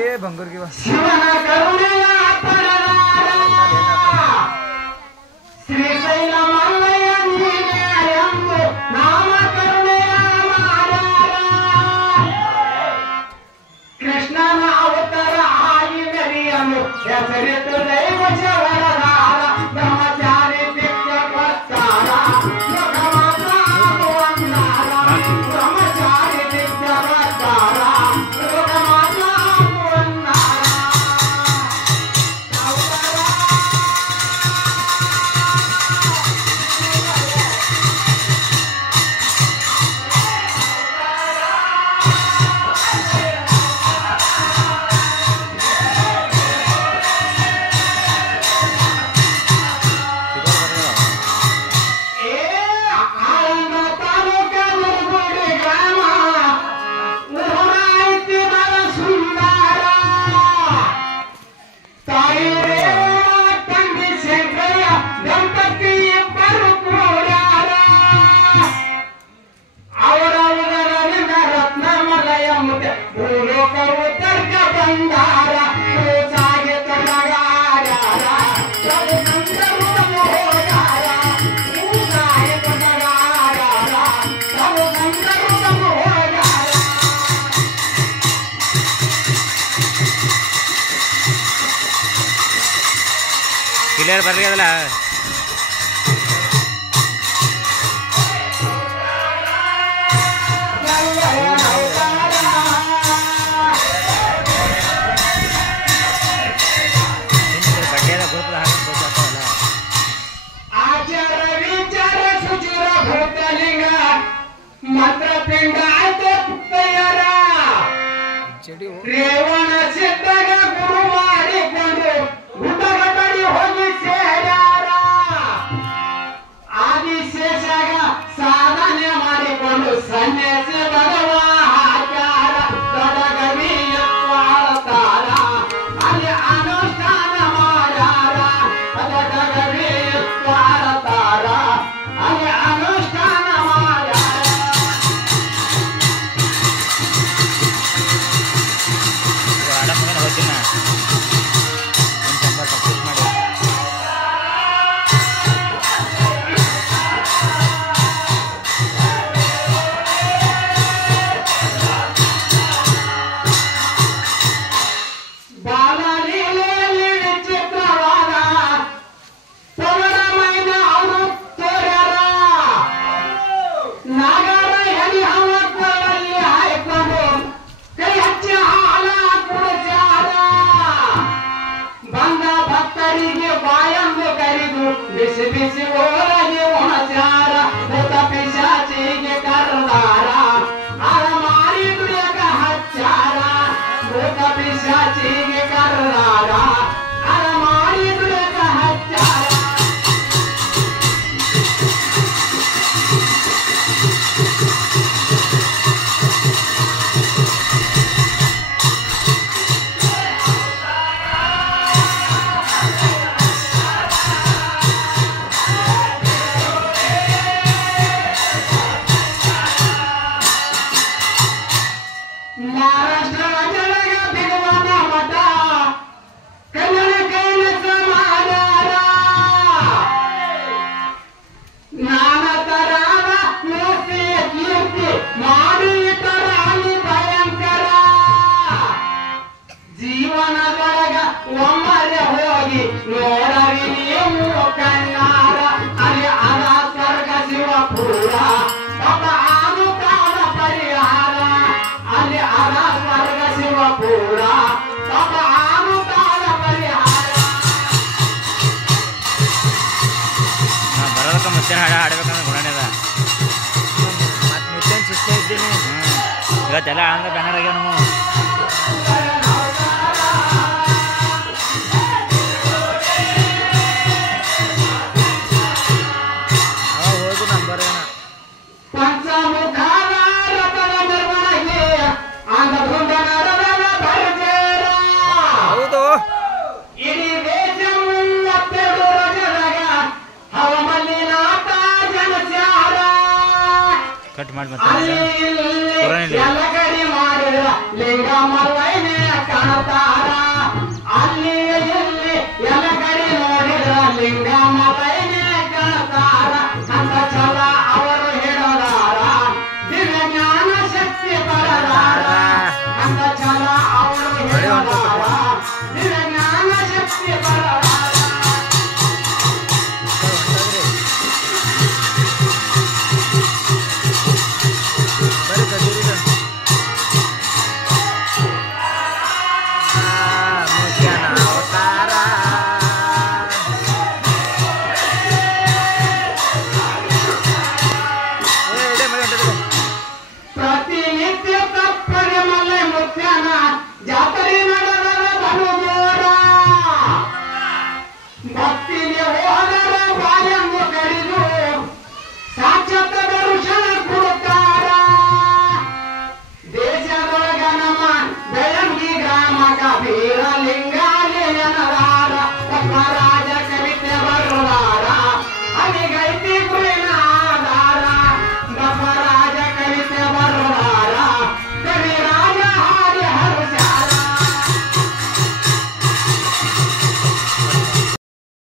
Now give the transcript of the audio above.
ಶಿವನ ಕರುಣೆಯ ಪರದಾರ ಶ್ರೀಶೈಲ ಮಲ್ಲಯ್ಯ ನೀನೇ ಎಂದು ನಾಮ ಕರುಣೆಯ ಮಾಡಾರ ಕೃಷ್ಣನ ಅವತಾರ ಆಗಿ ಮೆರೆಯಲು ಹೆಸರಿಟ್ಟು ದೈವ ಜವರದಾರ ಬ್ರಹ್ಮಚಾರಿ ದಿವ್ಯ ಪ್ರಸ್ತಾರ ಬ್ರಹ್ಮಚಾರಿ ದಿವ್ಯ ಪ್ರಸ್ತಾರ ಕ್ಲಿಯರ್ ಬರಲಿಲ್ಲ ಆಚಾರ ವಿಚಾರ ಸುಚಿರ ಭೂತಲಿಂಗ ಮಂತ್ರ ಪಿಂಡ ತಪ್ಪಯ್ಯರ ರೇವಣ ಸಿದ್ಧಗ ಗುರು ಮಾಡಿಕೊಂಡು ಗುಡ್ಡಗ ಬಡಿ ಹೋಗಿ ಸೇರ್ಯಾರ ಆದಿಶೇಷಗ ಸಾಧನೆ ಮಾಡಿಕೊಂಡು ಸನ್ಯಾಸಿ ಭಗವ ಹಾಕ್ಯಾರ ದೊಡಗವಿ ಎತ್ತಾಳತಾರ ಅಲ್ಲಿ ಅನುಷ್ಠಾನ ಮಾಡ್ಯಾರ ದೊಡಗವಿ ಎತ್ತಾಳತಾರ ಅಲ್ಲಿ ಅನುಷ್ಠಾನ ಮಾಡ್ಯಾರ ಬಾಲಲೀಲೆಯಲ್ಲಿ ವಿಚಿತ್ರವಾದ ಪವನಮಯನ ಅವರು ತೋರ್ಯಾರ ನಾಗರ ಹೆರಿ ಹವಗಳಲ್ಲಿ ಹಾಯ್ಕೊಂಡು ಕೈ ಹಚ್ಚಿ ಹಾಲ ಕುಡಿಸ್ಯಾರ ಬಂದ ಭಕ್ತರಿಗೆ ಬಾಯಂದು ಕರೆದು ಬಿಸಿ ಬಿಸಿ ಓರಗಿ ಉಣಸ್ಯಾರ ಭೂತ ಪಿಶಾಚಿಗೆ ಕರೆದಾರ ಅರಮಾರಿ ದುಡಿಯಕ ಹಚ್ಚಾರ ಭೂತ ಪಿಶಾಚಿಗೆ ಕರೆದಾರ ಅರಮಾರಿ ದುಡಿಯಕ ಹಚ್ಚಾರ ಮಹಾರಾಷ್ಟ್ರ ರಾಜ್ಯದಾಗ ಬಿಡುವನ ಮಠ ಕನ್ನಡ ಕೈಲಾಸ ಮಾಡ್ಯಾರ ನಾನಾ ತರಹದ ಮೂರ್ತಿಯ ಕೀರ್ತಿ ಮಾಡಿ ಅಲ್ಲಿ ಭಯಂಕರ ಜೀವನದೊಳಗ ಒಮ್ಮರೆ ಹೋಗಿ ನೋಡರಿ ನೀವು ಕಣ್ಣಾರ ಅಲ್ಲಿ ಅದ ಸ್ವರ್ಗ ಶಿವಪುರ ಪಾಪ ಆಗುತ್ತಾದ ಪರಿಹಾರ ಅಲ್ಲಿ ಅದ ಸ್ವರ್ಗ ಶಿವಪುರ ಪಾಪ ಆಗುತ್ತಾದ ಪರಿಹಾರ ಬರೋದಕ್ಕೆ ಮತ್ತೆ ಹಾಡ್ಬೇಕಂದ್ರೆ ಗುಣನೇದ ಮತ್ತೆ ಮುತ್ತೇನು ಶಿಸ್ತೆ ಇದ್ದೀನಿ ಇವತ್ತೆಲ್ಲ ಆಂಧ್ರ ಕನ್ನಡಗೆ ನಾವು ಹೋಗು ನಂಬರ್ ಪಂಚಮುಖಾನ ರಥದ ಮೆರವಣಿಗೆ ಆಂಧ್ರ ಬೃಂದನಗರದ ಭರ್ಜೇರ ಹೌದು ಇಡೀ ದೇಶ ಮುನ್ನತ್ತೆರಡು ರಜದಾಗ ಹವಮಲ್ಲಿನಾಥ ಜನಸ್ಯಾರ ಕಟ್ ಮಾಡಿ ಅಲ್ಲಿ ಮತ್ತೆ ಎಲ್ಲ ಕಡೆ ಮಾಡಿದ್ರ ಲಿಂಗ ಮಲ್ಲಯ್ಯನೇ ಕಾಣತಾರ ಅಲ್ಲಿ ಇಲ್ಲಿ ಎಲ್ಲ ಕಡೆ ನೋಡಿದ್ರ ಲಿಂಗ ಮತೈನೇ ಕಾಣತಾರ ಅಂತ ಛಲ ಅವರು ಹೇಳೋದಾರ ದಿವ್ಯ ಜ್ಞಾನ ಶಕ್ತಿ ಪರದಾರ ಅಂತ ಛಲ ಅವರು ಹೇಳೋದಾರ ದಿವ್ಯ ಜ್ಞಾನ ಶಕ್ತಿ ಪರದಾರ ಪ್ರತಿನಿತ್ಯ ತಪ್ಪದೆ ಮಲ್ಲೆ ಮುತ್ಯನ ಜಾತ್ರೆ ನಡೆದ ಧನುಮೋರ ಭಕ್ತಿಗೆ ಹೋದರ ಬಾಯನ್ನು ಕಡಿದು ಸಾಕ್ಷಾತ್ ದರ್ಶನ ಕೊಡುತ್ತಾರ ದೇಶದೊಳಗ ನಮ್ಮ ಬೆಳಂಗಿ ಗ್ರಾಮಕ ಬೀರಲಿಂಗಾಲಿ ಜನರಾರ